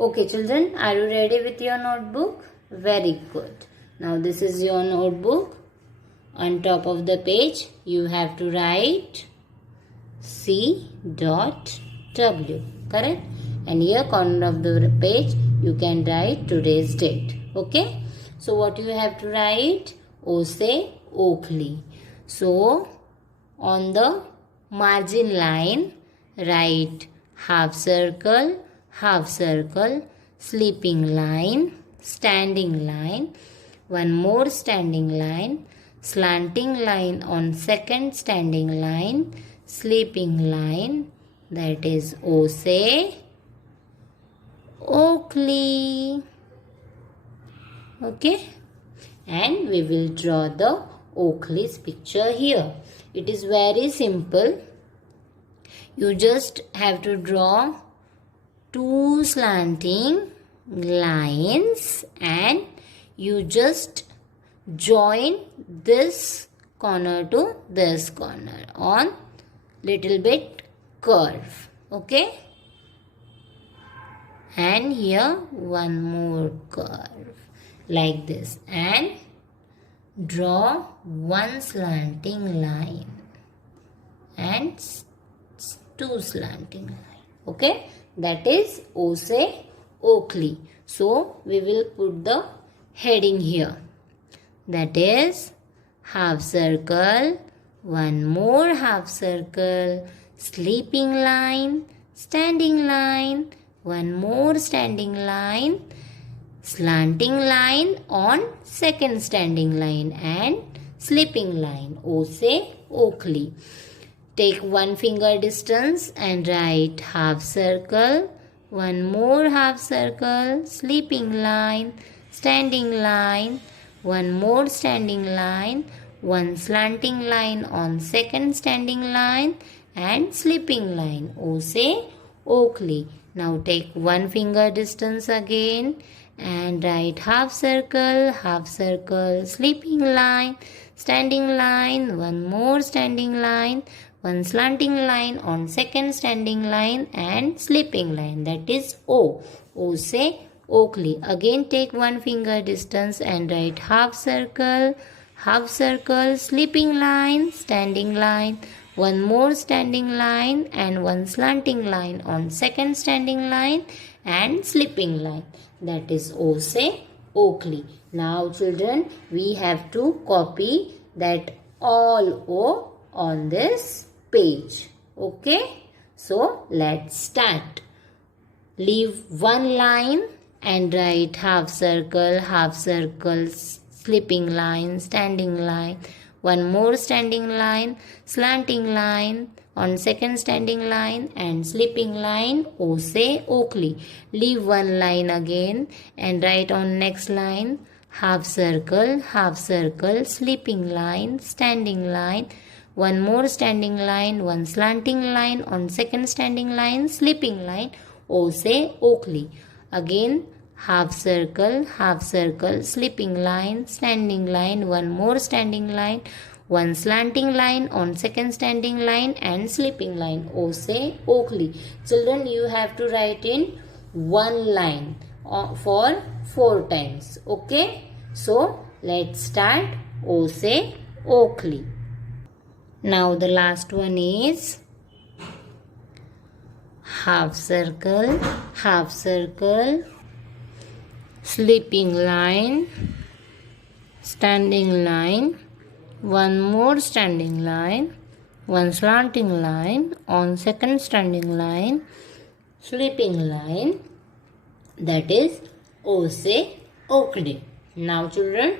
Okay, children, are you ready with your notebook? Very good. Now, this is your notebook. On top of the page, you have to write C.W. Correct? And here, corner of the page, you can write today's date. Okay? So, what you have to write? Ose Oakley. So, on the margin line, write half circle, sleeping line, standing line, one more standing line, slanting line on second standing line, sleeping line, that is Ose Oakley. Okay, and we will draw the Oakley's picture here. It is very simple. You just have to draw two slanting lines and you just join this corner to this corner on little bit curve. Okay, and here one more curve like this, and draw one slanting line and two slanting line. Okay, that is Ose Oakley. So we will put the heading here, that is half circle, one more half circle, sleeping line, standing line, one more standing line, slanting line on second standing line, and sleeping line, Ose Oakley. Take one finger distance and write half circle, one more half circle, sleeping line, standing line, one more standing line, one slanting line on second standing line, and sleeping line, Ose Oakley. Now take one finger distance again and write half circle, sleeping line, standing line, one more standing line, one slanting line on second standing line, and sleeping line, that is O, Ose Oakley. Again take one finger distance and write half circle, sleeping line, standing line, one more standing line and one slanting line on second standing line, and sleeping line, that is Ose Oakley. Now children, we have to copy that all O on this page. Okay, so let's start. Leave one line and write half circle, sleeping line, standing line, one more standing line, slanting line on second standing line, and sleeping line, Ose Oakley. Leave one line again and write on next line half circle, sleeping line, standing line, one more standing line, one slanting line on second standing line, sleeping line, Ose Oakley. Again half circle, sleeping line, standing line, one more standing line, one slanting line on second standing line, and sleeping line, Ose Oakley. Children, you have to write in one line for 4 times. Okay, so let's start Ose Oakley. Now the last one is half circle, sleeping line, standing line, one more standing line, one slanting line on second standing line, sleeping line, that is Ose Oakley. Now children,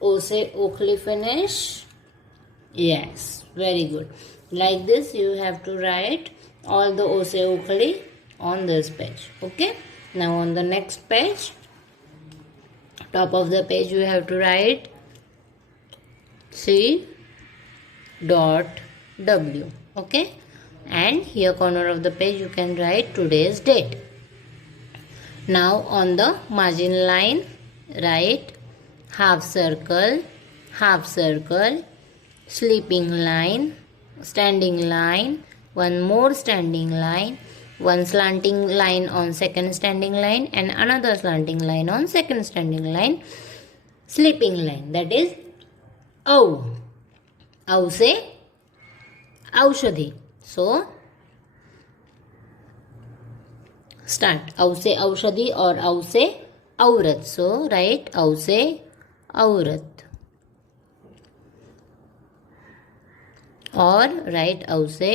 Ose Oakley finish? Yes, very good. Like this you have to write all the Ose Oakley on this page. Okay, now on the next page, top of the page, you have to write C.W. Okay, and here corner of the page you can write today's date. Now on the margin line, write half circle, sleeping line, standing line, one more standing line, one slanting line on second standing line and another slanting line on second standing line, sleeping line, that is औ. औ से औषधि. So start. औ से औषधि और औ से औरत. So write औ से औरत और write औ से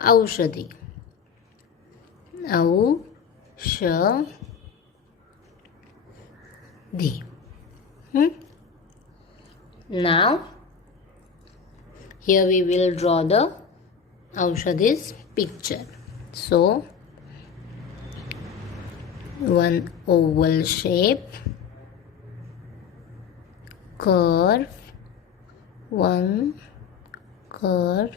औषधि. औषधि. Now here we will draw the औषधि's picture. So one oval shape, curve, one curve,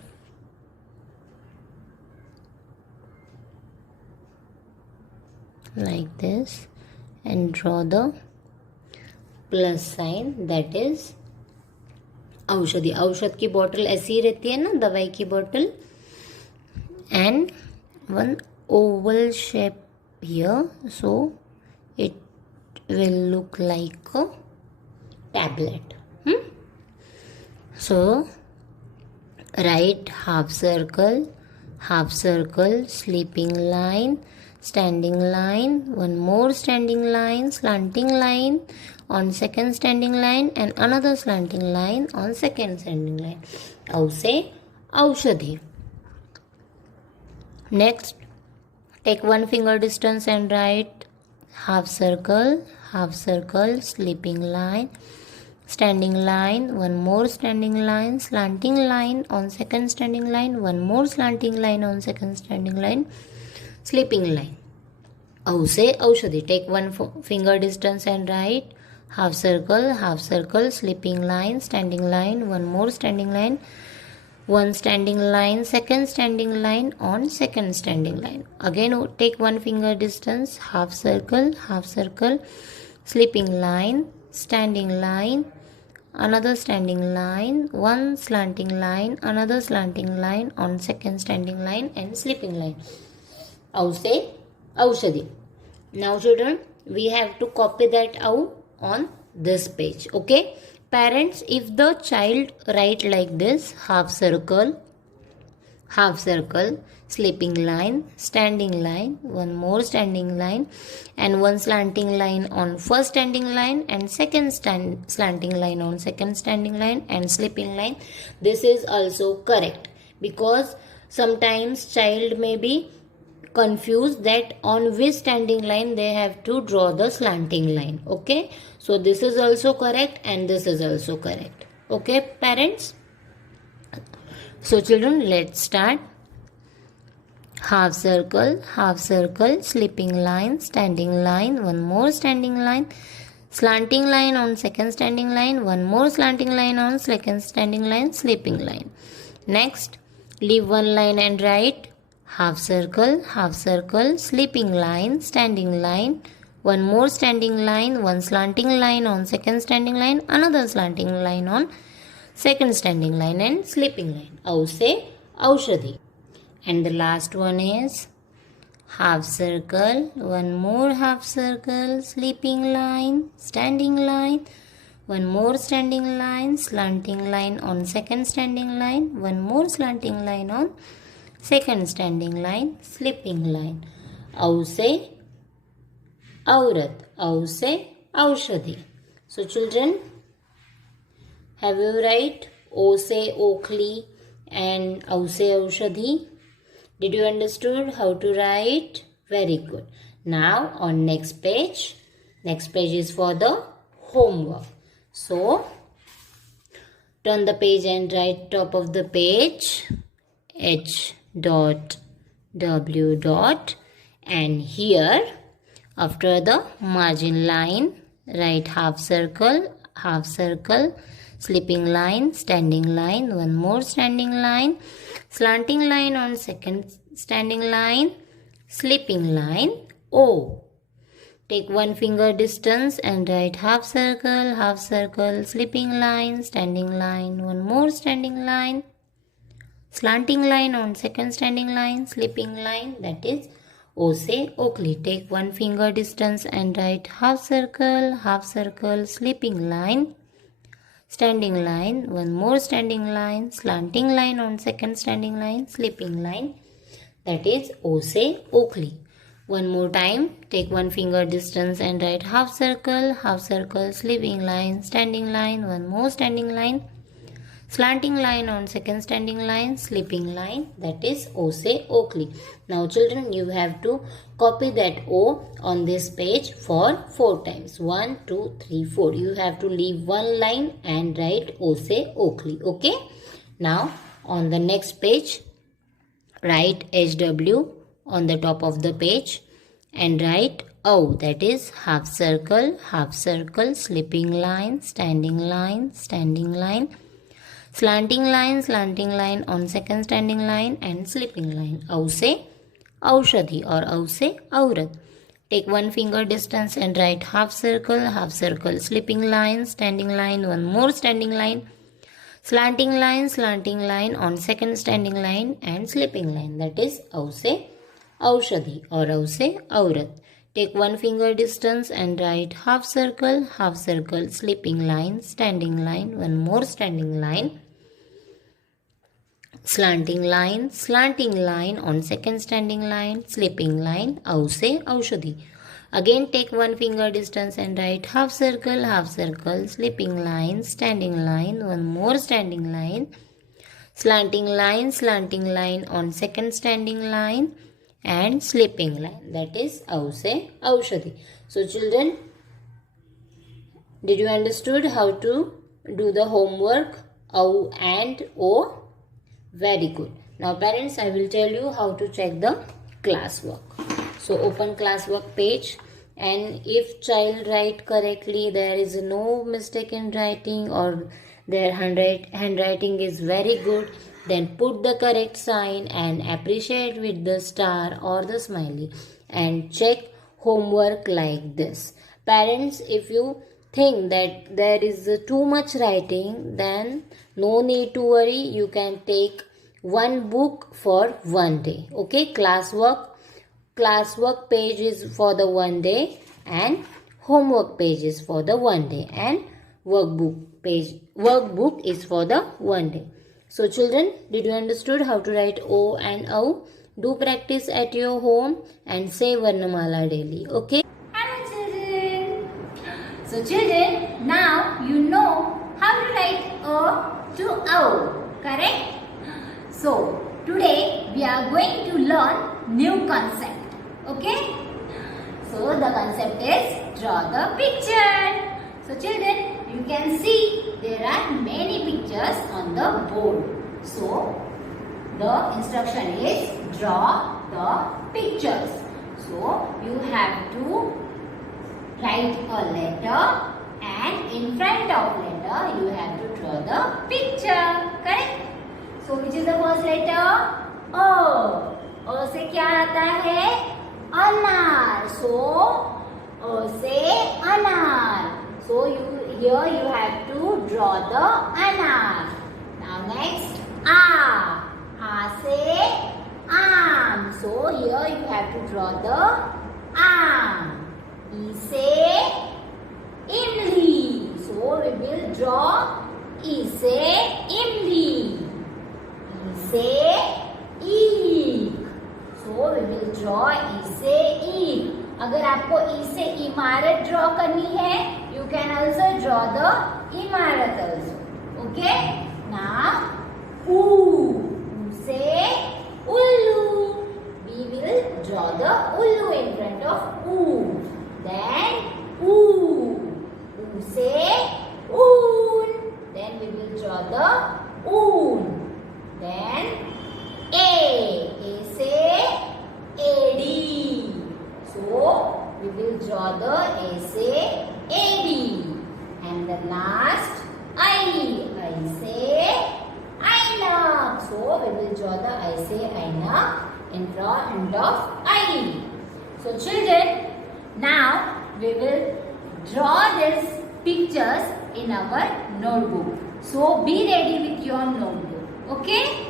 like this, and draw the plus sign, that is औषधि. औषध की बॉटल ऐसी ही रहती है ना, दवाई की bottle. And one Oval shape here, so it will look like a tablet. So write half circle, sleeping line, standing line, one more standing line, slanting line on second standing line and another slanting line on second standing line. औ से औषधि. Next, take one finger distance and write half circle, sleeping line, standing line, one more standing line, slanting line on second standing line, one more slanting line on second standing line, sleeping line. औ से औषधि. Take one finger distance and write half circle, sleeping line, standing line, one more standing line, one standing line, second standing line on second standing line. Again take one finger distance, half circle, sleeping line, standing line, another standing line, one slanting line, another slanting line on second standing line and sleeping line. औ से औषधि. Now children, we have to copy that out on this page. Okay. Parents, if the child write like this, half circle, sleeping line, standing line, one more standing line and one slanting line on first standing line and second slanting line on second standing line and sleeping line, this is also correct, because sometimes child may be confused that on which standing line they have to draw the slanting line. Okay, so this is also correct and this is also correct. Okay parents, so children, let's start. Half circle, sleeping line, standing line, one more standing line, slanting line on second standing line, one more slanting line on second standing line, sleeping line. Next, leave one line and write half circle, sleeping line, standing line, one more standing line, one slanting line on second standing line, another slanting line on second standing line and sleeping line. औ से औषधि. And the last one is half circle, one more half circle, sleeping line, standing line, one more standing line, slanting line on second standing line, one more slanting line on second standing line, sleeping line. औ से औरत, औ से औषधि. So children, have you write O से ओखली and औ से औषधि? Did you understood how to write? Very good. Now on next page is for the homework. So turn the page and write top of the page H dot W dot, and here after the margin line write half circle, sleeping line, standing line, one more standing line, slanting line on second standing line, sleeping line, O. Take one finger distance and write half circle, sleeping line, standing line, one more standing line, Slanting line on second standing line, slipping line, that is O say Oakley. Take one finger distance and write half circle, slipping line, standing line, one more standing line, slanting line on second standing line, slipping line, that is O say Oakley. One more time, take one finger distance and write half circle, slipping line, standing line, one more standing line, slanting line on second standing line, slipping line, that is O say Oakley. Now children, you have to copy that O on this page for 4 times. 1, 2, 3, 4. You have to leave one line and write O say Oakley. Okay. Now on the next page, write HW on the top of the page and write O, that is half circle, slipping line, standing line, slanting line on second standing line and slipping line. औ से औषधि or औ से औरत. Take one finger distance and write half circle, slipping line, standing line, one more standing line, slanting line on second standing line and slipping line. That is औ से औषधि or औ से औरत. Take one finger distance and write half circle, slipping line, standing line, one more standing line, slanting line on second standing line, slipping line, औ से औषधि. Again take one finger distance and write half circle, slipping line, standing line, one more standing line, slanting line on second standing line and slipping line. That is औ से औषधि. So children, did you understood how to do the homework औ and O? Very good. Now parents, I will tell you how to check the classwork. So open classwork page, and if child write correctly, there is no mistake in writing or their handwriting is very good, then put the correct sign and appreciate with the star or the smiley and check homework like this. Parents, if you think that there is too much writing, then no need to worry. You can take one book for one day. Okay, classwork page is for the one day and homework page is for the one day, and workbook is for the one day. So children, did you understood how to write O and O? Do practice at your home and say Varnamala daily. Okay. Hello children. So children, now you know how to write O to O, correct? So today we are going to learn new concept. Okay? So the concept is draw the picture. So children, you can see there are many pictures on the board. So the instruction is draw the pictures. So you have to write a letter and in front of letter you have to draw the picture. Correct? So which is the first letter? O. O से क्या आता है? अनार. So O से अनार. So here you have to draw the anar. Now next A. A से आम. So here you have to draw the आम. E से इमली. So we will draw E से इमली. E से ईख. So we will draw E से ईख. अगर आपको E से इमारत ड्रॉ करनी है, you can also draw the इमारत also. Okay? Now U. U से उल्लू. We will draw the उल्लू in front of U. Then U. U से ऊन. Then we will draw the ऊन. Then A. A से एड़ी. So we will draw the A से एड़ी. And the last I. I से ऐनक. So we will draw the I से ऐनक in front of I. So children, now we will draw these pictures in our notebook. So be ready with your notebook. Okay?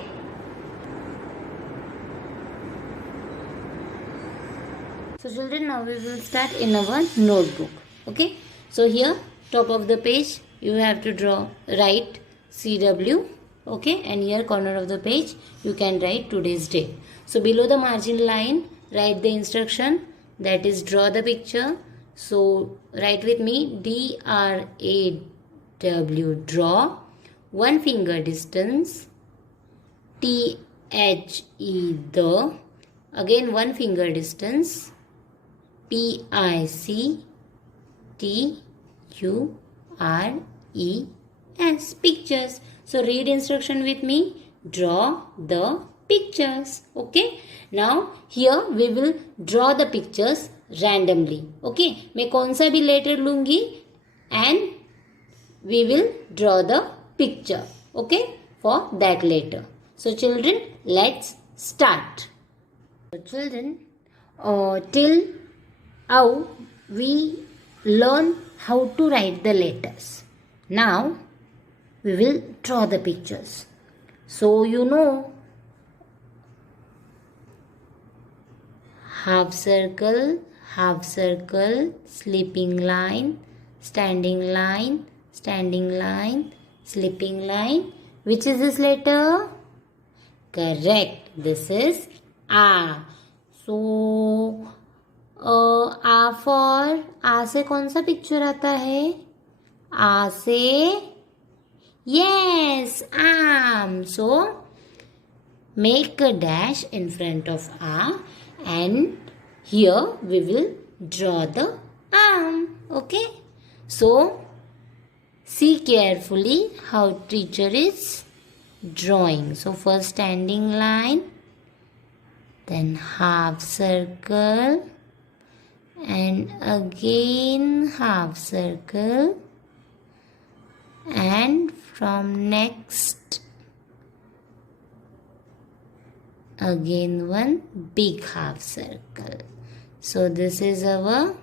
So children, now we will start in our notebook. Okay. So here, top of the page, you have to write CW. Okay. And here, corner of the page, you can write today's date. So below the margin line, write the instruction, that is draw the picture. So write with me, DRAW, draw, one finger distance, THE, the, again one finger distance, PICTURES, pictures. So read instruction with me, draw the pictures. Okay. Now here we will draw the pictures randomly. Okay. मैं कौन सा भी letter लूँगी and we will draw the picture. Okay. For that letter. So children, let's start. So children, till now we learn how to write the letters. Now we will draw the pictures. So you know, half circle, sleeping line, standing line, sleeping line. Which is this letter? Correct. This is A. So A for A से कौन सा picture आता है? A से yes, arm. So make a dash in front of A and here we will draw the arm. Okay. So see carefully how teacher is drawing. So first standing line, then half circle, and again half circle, and from next again one big half circle. So this is our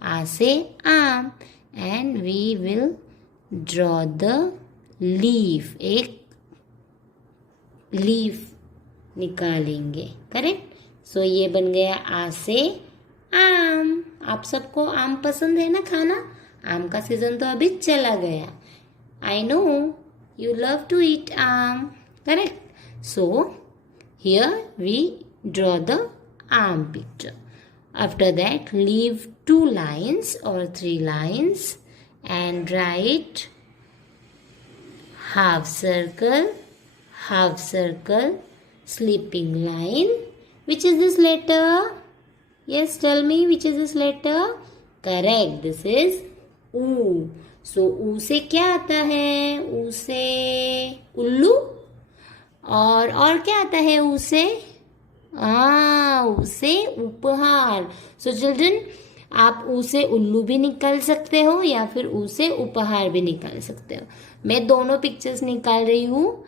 A से arm and we will draw the leaf. एक leaf निकालेंगे. Correct. सो ये बन गया आ से आम. आप सबको आम पसंद है ना खाना? आम का सीजन तो अभी चला गया. I know you love to eat आम. Correct. So here we draw the आम picture. After that leave 2 lines or 3 lines and write half circle, sleeping line. Which is this letter? Yes, tell me, which is this letter? Correct. This is U. So U से क्या आता है? U से उल्लू. और क्या आता है U से? U से उपहार. So children, आप ऊ से उल्लू भी निकाल सकते हो या फिर ऊ से उपहार भी निकाल सकते हो. मैं दोनों पिक्चर्स निकाल रही हूँ.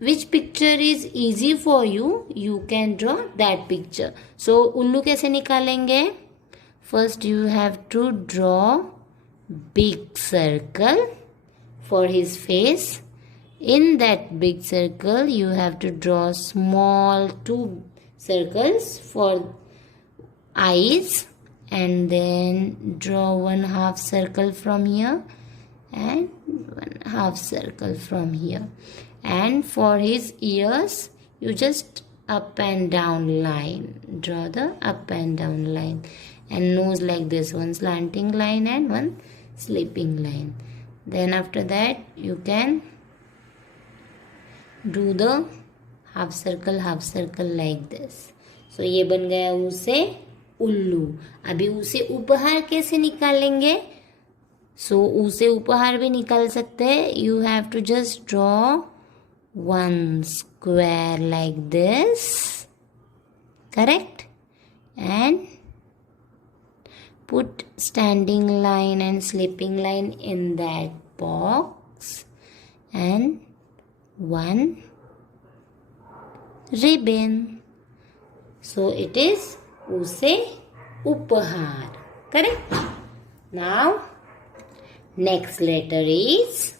Which picture is easy for you, you can draw that picture. So उल्लू कैसे निकालेंगे? First you have to draw big circle for his face. In that big circle you have to draw small 2 circles for eyes and then draw 1 half circle from here and 1 half circle from here. And for his ears you just up and down line. Draw the up and down line. And nose like this, 1 slanting line and 1 sleeping line. Then after that you can do the half circle like this. So ये बन गया ऊ से उल्लू. अभी ऊ से उपहार कैसे निकालेंगे? So ऊ से उपहार भी निकाल सकते हैं. You have to just draw 1 square like this. Correct? And put standing line and sleeping line in that box and 1 ribbon. So it is ऊ से उपहार. Correct? Now next letter is,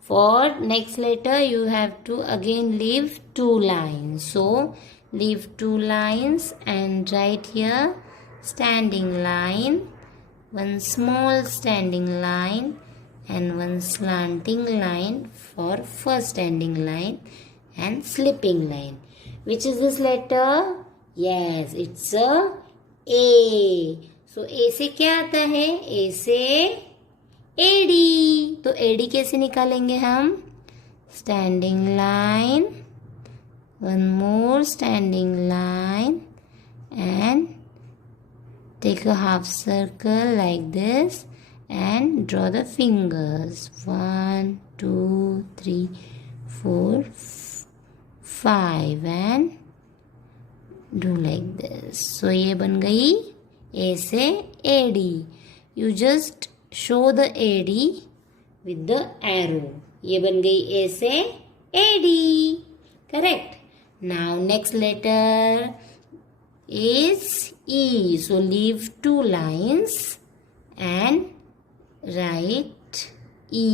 for next letter you have to again leave 2 lines. So leave 2 lines and write here standing line, one small standing line and one slanting line for first standing line and slipping line. Which is this letter? Yes, it's a A. So A से क्या आता है? A से AD. तो AD कैसे निकालेंगे हम? Standing line, one more standing line and take a half circle like this and draw the fingers. 1, 2, 3, 4, 5 and do like this. So ये बन गई A से AD. You just show the AD with the arrow. ये बन गई A से AD. Correct. Now next letter is E. So leave 2 lines and write E.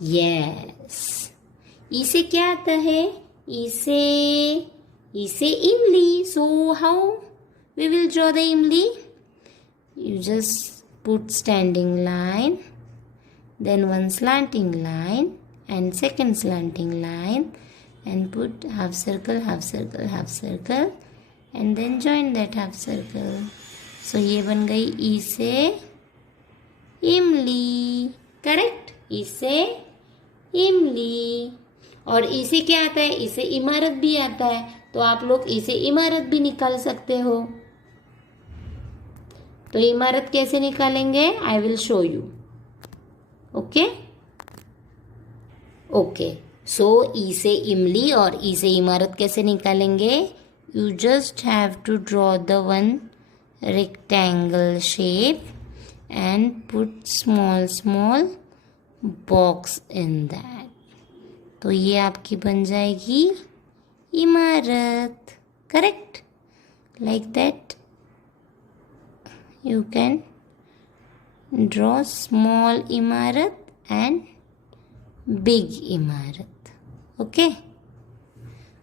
Yes. E से क्या आता है? E से इमली. So how we will draw the imli? You just put standing line, then one slanting line and second slanting line and put half circle, half circle, half circle and then join that half circle. So ये बन गई E से इमली. Correct. E से इमली. और E से क्या आता है? E से इमारत भी आता है. तो आप लोग E से इमारत भी निकाल सकते हो. तो इमारत कैसे निकालेंगे? I will show you. Okay okay. So ई से इमली और ई से इमारत कैसे निकालेंगे? You just have to draw the one rectangle shape and put small small box in that. तो ये आपकी बन जाएगी इमारत. Correct. Like that you can draw small imarat and big imarat. Okay.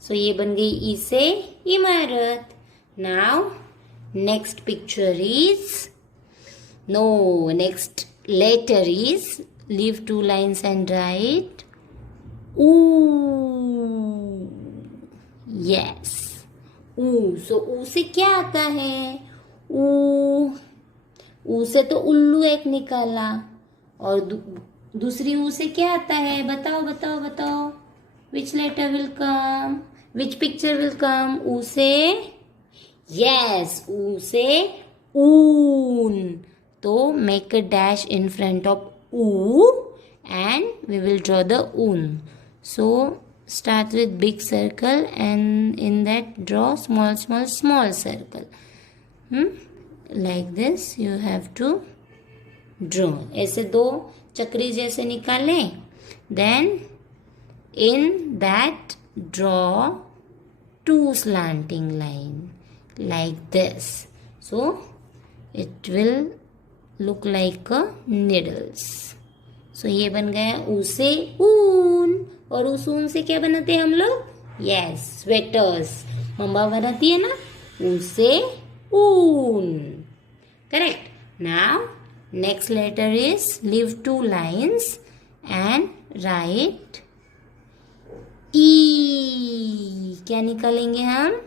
So ये बन गई E से इमारत. Now next picture is next letter is leave 2 lines and write Oo. Yes. Oo. So oo से क्या आता है? ऊ से तो उल्लू एक निकाला. और दूसरी ऊ से क्या आता है? बताओ बताओ बताओ. Which letter will come? Which picture will come? ऊ से यस. ऊ से ऊन. तो make a dash in front of ऊ and we will draw the ऊन. So start with big circle and in that draw small small small circle. Like this you have to draw. ऐसे 2 चक्री जैसे निकालें. Then in that draw 2 slanting line like this. So it will look like a needles. So ये बन गया ऊ से ऊन. और उस ऊन से क्या बनाते हैं हम लोग? Yes, sweaters. मम्मा बनाती है ना. ऊ से ऊन. Correct. Now next letter is leave 2 lines and write E. क्या निकालेंगे हम?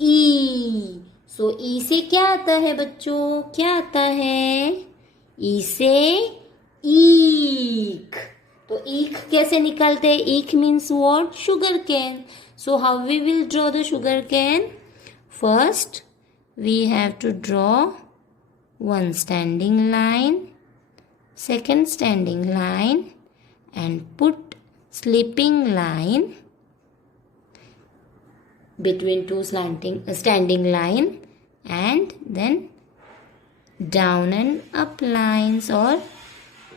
E. So E से क्या आता है बच्चों? क्या आता है? E से ईख. तो ईख कैसे निकालते हैं? ईख means what? Sugar cane. So how we will draw the sugar cane? First we have to draw one standing line, second standing line and put slipping line between 2 standing line and then down and up lines or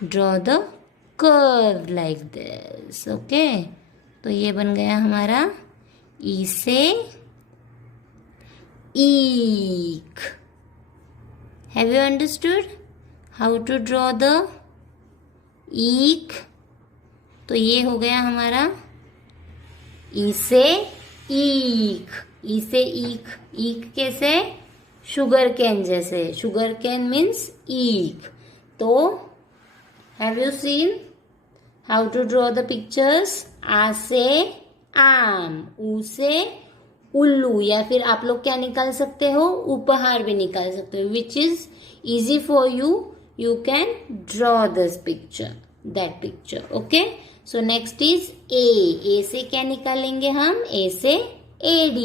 draw the curve like this. Okay. तो ये बन गया हमारा ई से ईख. Have you understood how to draw the eek? तो ये हो गया हमारा ई से ईख, ई से ईख, ईख कैसे? शुगर कैन जैसे, शुगर कैन मीन्स ईख. तो have you seen how to draw the pictures? आ से आम, ऊ से उल्लू, या फिर आप लोग क्या निकाल सकते हो? उपहार भी निकाल सकते हो. Which is easy for you, you can draw this picture, that picture. Okay, so next is a से क्या निकालेंगे हम? a से ad.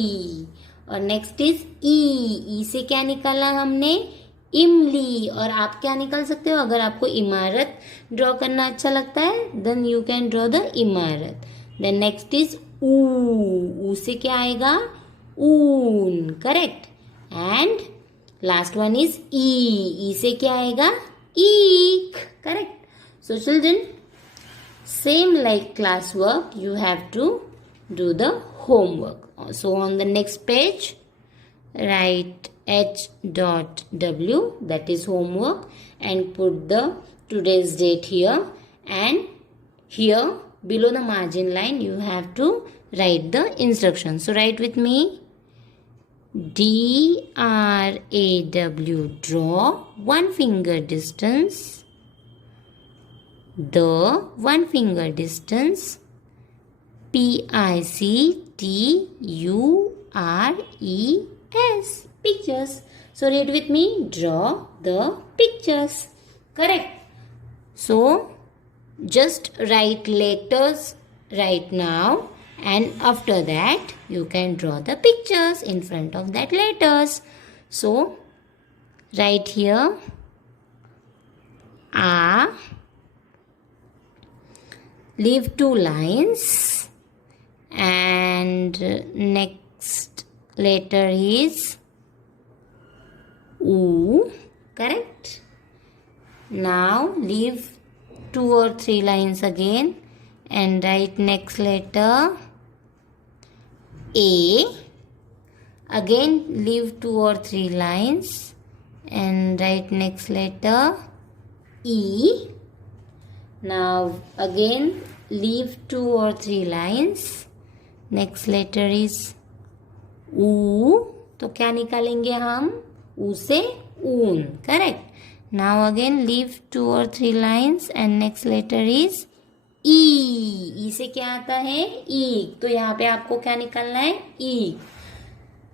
और next is e से क्या निकाला हमने? इमली. और आप क्या निकाल सकते हो? अगर आपको इमारत ड्रॉ करना अच्छा लगता है then you can draw the इमारत. then next is ऊ से क्या आएगा? ऊन, correct. And last one is ई से क्या आएगा? Eek, correct. So children, same like classwork, you have to do the homework. So on the next page, write h.w, that is homework, and put the today's date here. And here below the margin line, you have to write the instructions. So write with me. DRAW, draw 1 finger distance, the 1 finger distance, PICTURES, pictures. So read with me, draw the pictures. Correct. So just write letters right now, and after that you can draw the pictures in front of that letters. So write here A, leave 2 lines, and next letter is U, correct. Now leave 2 or 3 lines again and write next letter A. Again leave 2 or 3 lines and write next letter E. Now again leave 2 or 3 lines. Next letter is U. तो क्या निकालेंगे हम? U से ऊन, correct. Now again leave 2 or 3 lines and next letter is ई से क्या आता है? ईक. तो यहाँ पे आपको क्या निकालना है? ईक.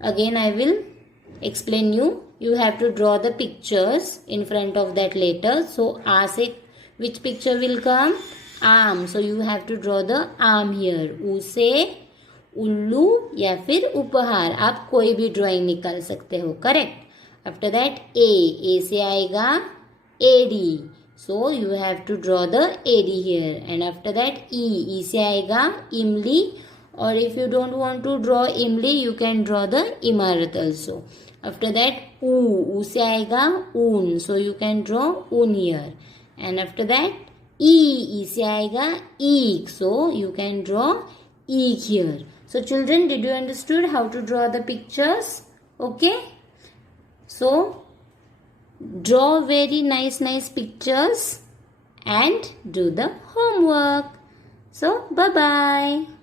Again I will explain you. You have to draw the pictures in front of that letter. So आ से विच पिक्चर विल कम? आम. So you have to draw the आम हियर. ऊ से उल्लू या फिर उपहार, आप कोई भी ड्राइंग निकाल सकते हो, करेक्ट. आफ्टर दैट ए से आएगा AD. So you have to draw the AD here, and after that E से आएगा इमली. or if you don't want to draw इमली, you can draw the इमारत also. after that U से आएगा ऊन, so you can draw ऊन here. and after that E से आएगा ईक, so you can draw ईक here. so children, did you understood how to draw the pictures? Okay, so draw very nice pictures and do the homework. So bye bye.